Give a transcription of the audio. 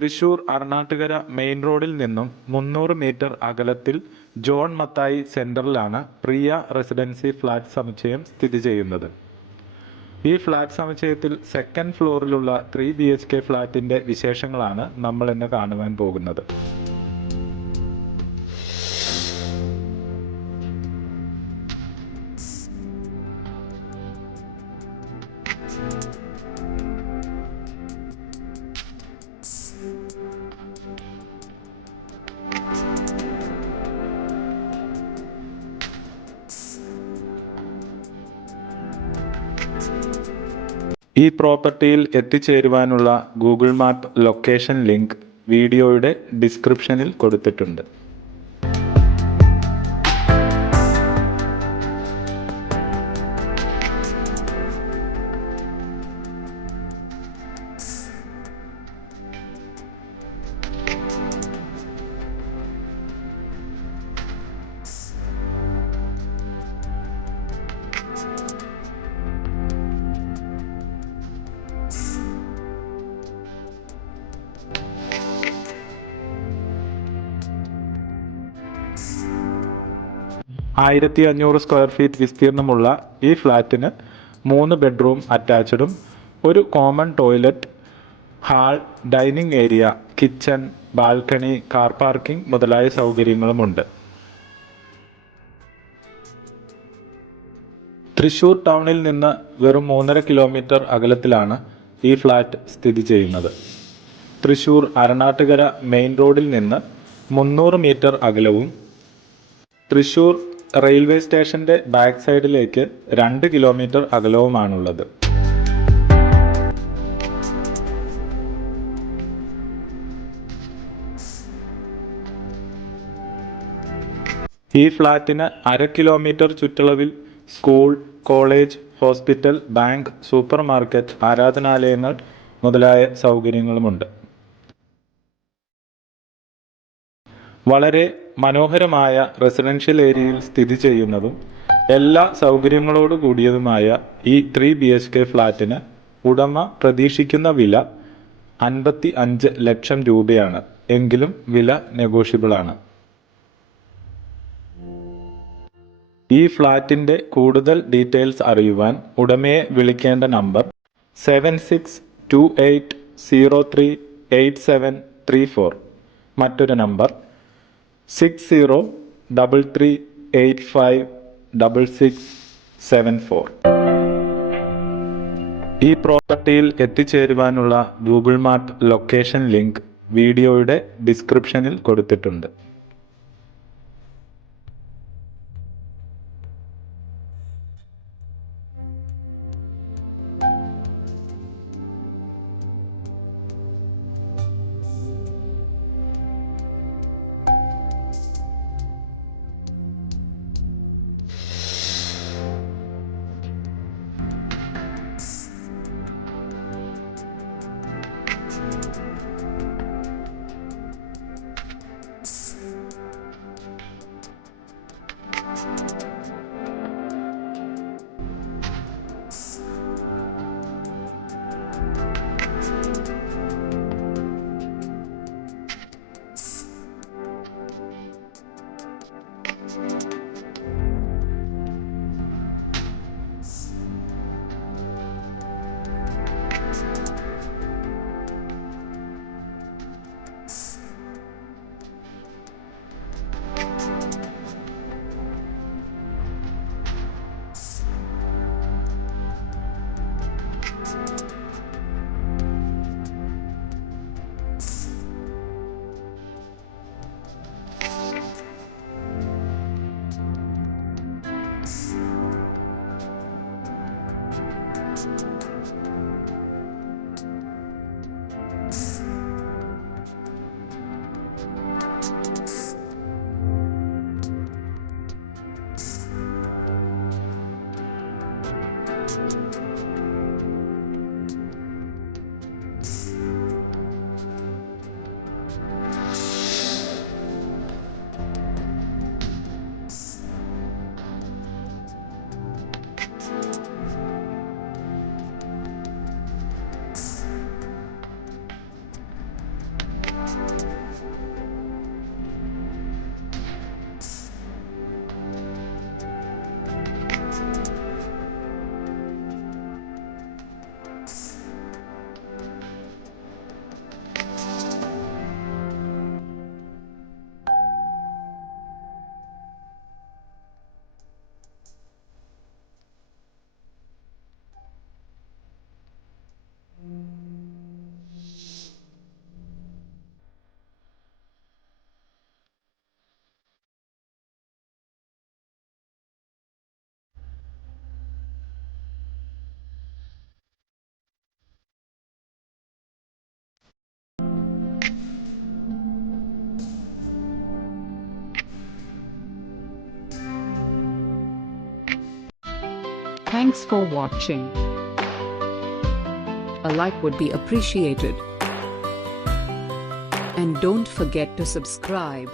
Thrissur അറണാട്ടുകര main റോഡിൽ നിന്നും 300 metre അകലത്തിൽ ജോൺ മത്തായി സെന്ററിലാണ് പ്രിയ റെസിഡൻസി ഫ്ലാറ്റ് സമുച്ചയം സ്ഥിതി ചെയ്യുന്നത്. ഈ ഫ്ലാറ്റ് സമുച്ചയത്തിൽ സെക്കൻഡ് ഫ്ലോറിലുള്ള 3 BHK ഫ്ലാറ്റിൻ്റെ വിശേഷങ്ങളാണ് നമ്മൾ ഇന്ന് കാണുവാൻ പോകുന്നത്. ഈ പ്രോപ്പർട്ടിയിൽ എത്തിച്ചേരുവാനുള്ള ഗൂഗിൾ മാപ്പ് ലൊക്കേഷൻ ലിങ്ക് വീഡിയോയുടെ ഡിസ്ക്രിപ്ഷനിൽ കൊടുത്തിട്ടുണ്ട്. (1500 സ്ക്വയർ ഫീറ്റ് വിസ്തീർണമുള്ള ഈ ഫ്ലാറ്റിന് 3 ബെഡ്റൂം അറ്റാച്ച്ഡും ഒരു common toilet, hall, dining area, kitchen, balcony, car parking മുതലായ സൗകര്യങ്ങളുമുണ്ട്. തൃശൂർ ടൗണിൽ നിന്ന് വെറും 3.5 കിലോമീറ്റർ അകലത്തിലാണ് ഈ ഫ്ലാറ്റ് സ്ഥിതി ചെയ്യുന്നത്. തൃശൂർ അറണാട്ടുകര മെയിൻ റോഡിൽ നിന്ന് 300 മീറ്റർ അകലവും തൃശൂർ റെയിൽവേ സ്റ്റേഷന്റെ ബാക്ക് സൈഡിലേക്ക് 2 കിലോമീറ്റർ അകലവുമാണുള്ളത്. ഈ ഫ്ലാറ്റിന് 1/2 കിലോമീറ്റർ ചുറ്റളവിൽ school, college, hospital, bank, super market, ആരാധനാലയങ്ങൾ മുതലായ സൗകര്യങ്ങളുമുണ്ട്. വളരെ മനോഹരമായ റെസിഡൻഷ്യൽ ഏരിയയിൽ സ്ഥിതി ചെയ്യുന്നതും എല്ലാ സൗകര്യങ്ങളോടു കൂടിയതുമായ ഈ 3 BHK ഫ്ലാറ്റിന് ഉടമ പ്രതീക്ഷിക്കുന്ന വില 55 ലക്ഷം രൂപയാണ്. എങ്കിലും വില നെഗോഷ്യബിൾ ആണ്. ഈ ഫ്ലാറ്റിൻ്റെ കൂടുതൽ ഡീറ്റെയിൽസ് അറിയുവാൻ ഉടമയെ വിളിക്കേണ്ട നമ്പർ 7628038734. മറ്റൊരു നമ്പർ 6033856674. ഈ പ്രോപ്പർട്ടിയിൽ എത്തിച്ചേരുവാനുള്ള ഗൂഗിൾ മാപ്പ് ലൊക്കേഷൻ ലിങ്ക് വീഡിയോയുടെ ഡിസ്ക്രിപ്ഷനിൽ കൊടുത്തിട്ടുണ്ട്. Thanks for watching. A like would be appreciated. And don't forget to subscribe.